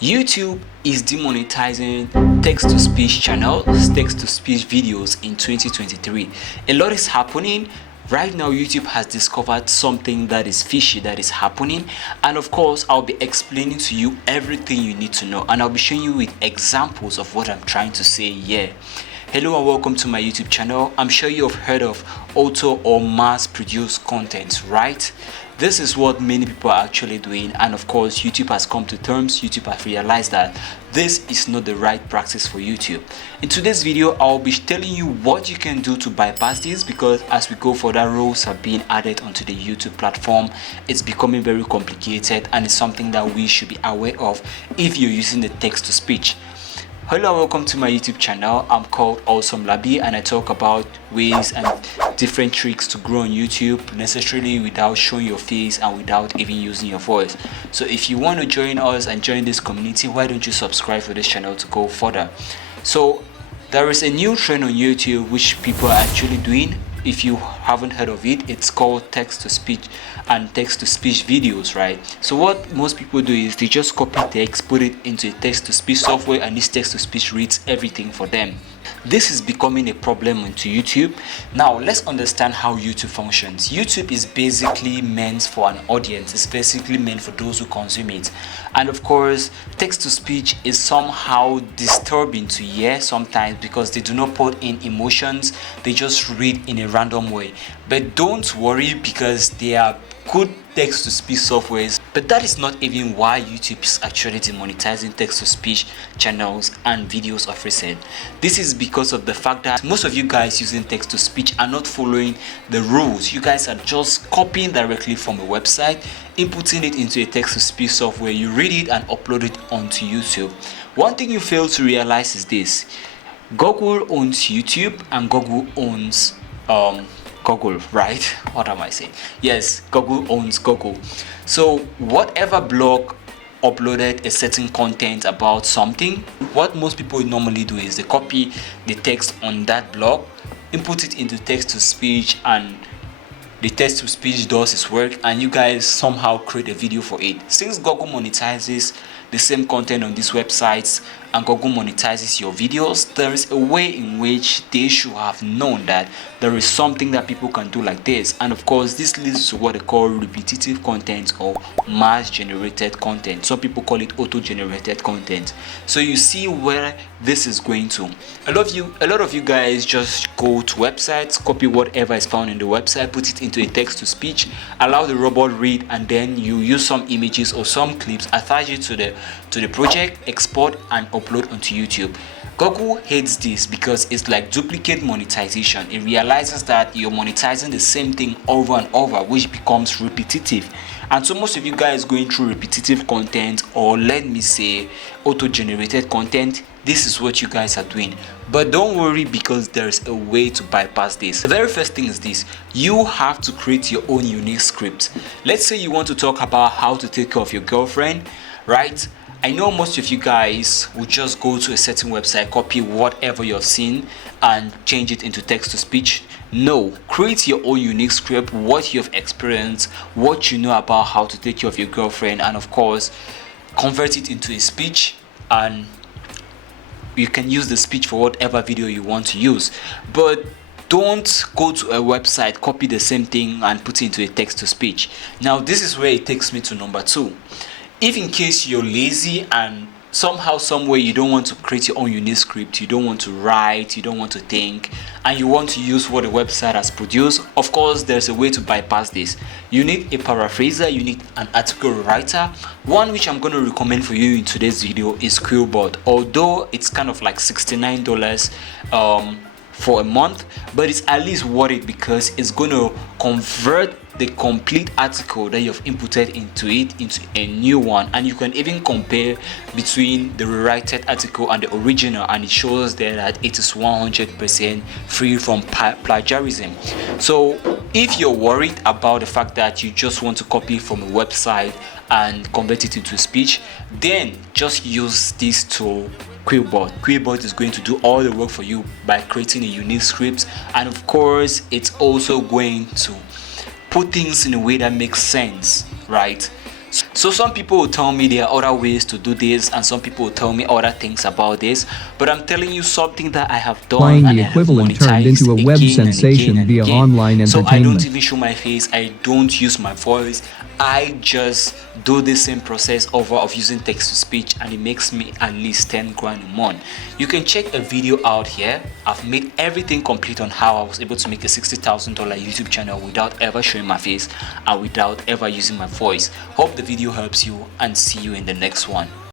YouTube is demonetizing text-to-speech channels, text-to-speech videos in 2023. A lot is happening. Right now, YouTube has discovered something that is fishy that is happening, and of course, I'll be explaining to you everything you need to know, and I'll be showing you with examples of what I'm trying to say here. Hello and welcome to my YouTube channel. I'm sure you've heard of auto or mass-produced content, right? This is what many people are actually doing, and of course YouTube has come to terms. YouTube has realized that this is not the right practice for YouTube. In today's video, I'll be telling you what you can do to bypass this, because as we go further, rules are being added onto the YouTube platform. It's becoming very complicated, and it's something that we should be aware of if you're using the text-to-speech. Hello and welcome to my YouTube channel. I'm called Awesome Lalpdy, and I talk about ways and different tricks to grow on YouTube necessarily without showing your face and without even using your voice. So if you want to join us and join this community, why don't you subscribe for this channel to go further? So there is a new trend on YouTube which people are actually doing. If you haven't heard of it, it's called text-to-speech and text-to-speech videos, right? So what most people do is they just copy text, put it into a text-to-speech software, and this text-to-speech reads everything for them. This is becoming a problem onto YouTube. Now let's understand how YouTube functions. YouTube is basically meant for an audience. It's basically meant for those who consume it, and of course text-to-speech is somehow disturbing to hear sometimes because they do not put in emotions. They just read in a random way. But don't worry, because they are good text-to-speech softwares. But that is not even why YouTube is actually demonetizing text-to-speech channels and videos of recent. This is because of the fact that most of you guys using text-to-speech are not following the rules. You guys are just copying directly from a website, inputting it into a text-to-speech software, you read it and upload it onto YouTube. One thing you fail to realize is this: Google owns YouTube and Google owns Google, right? What am I saying? Yes, Google owns Google. So whatever blog uploaded a certain content about something, what most people normally do is they copy the text on that blog, input it into text-to-speech, and the text-to-speech does its work, and you guys somehow create a video for it. Since Google monetizes the same content on these websites and Google monetizes your videos, there is a way in which they should have known that there is something that people can do like this. And of course, this leads to what they call repetitive content or mass generated content. Some people call it auto generated content. So you see where this is going to. A lot of you guys just go to websites, copy whatever is found in the website, put it into a text-to-speech, allow the robot read, and then you use some images or some clips, attach it to the project, export and upload onto YouTube. Google hates this because it's like duplicate monetization. It realizes that you're monetizing the same thing over and over, which becomes repetitive. And so most of you guys going through repetitive content, or let me say auto-generated content, this is what you guys are doing. But don't worry, because there's a way to bypass this. The very first thing is this: you have to create your own unique script. Let's say you want to talk about how to take care of your girlfriend, right? I know most of you guys will just go to a certain website, copy whatever you've seen and change it into text-to-speech. No, create your own unique script, what you've experienced, what you know about how to take care of your girlfriend, and of course convert it into a speech, and you can use the speech for whatever video you want to use. But don't go to a website, copy the same thing and put it into a text-to-speech. Now this is where it takes me to number 2. If in case you're lazy and somehow, somewhere you don't want to create your own unique script, you don't want to write, you don't want to think, and you want to use what the website has produced, of course there's a way to bypass this. You need a paraphraser, you need an article writer. One which I'm going to recommend for you in today's video is Quillbot. Although it's kind of like $69 for a month, but it's at least worth it, because it's going to convert the complete article that you've inputted into it into a new one, and you can even compare between the rewritten article and the original, and it shows there that it is 100% free from plagiarism. So if you're worried about the fact that you just want to copy from a website and convert it into speech, then just use this tool, Quillbot. Quillbot is going to do all the work for you by creating a unique script, and of course it's also going to put things in a way that makes sense, right? So some people will tell me there are other ways to do this, and some people will tell me other things about this, but I'm telling you something that I have done Applying and the I have equivalent turned monetized into a web again and sensation again and via again. online So I don't entertainment. even show my face, I don't use my voice, I just do the same process over of using text to speech, and it makes me at least 10 grand a month. You can check a video out here. I've made everything complete on how I was able to make a $60,000 YouTube channel without ever showing my face and without ever using my voice. Hope the video helps you, and see you in the next one.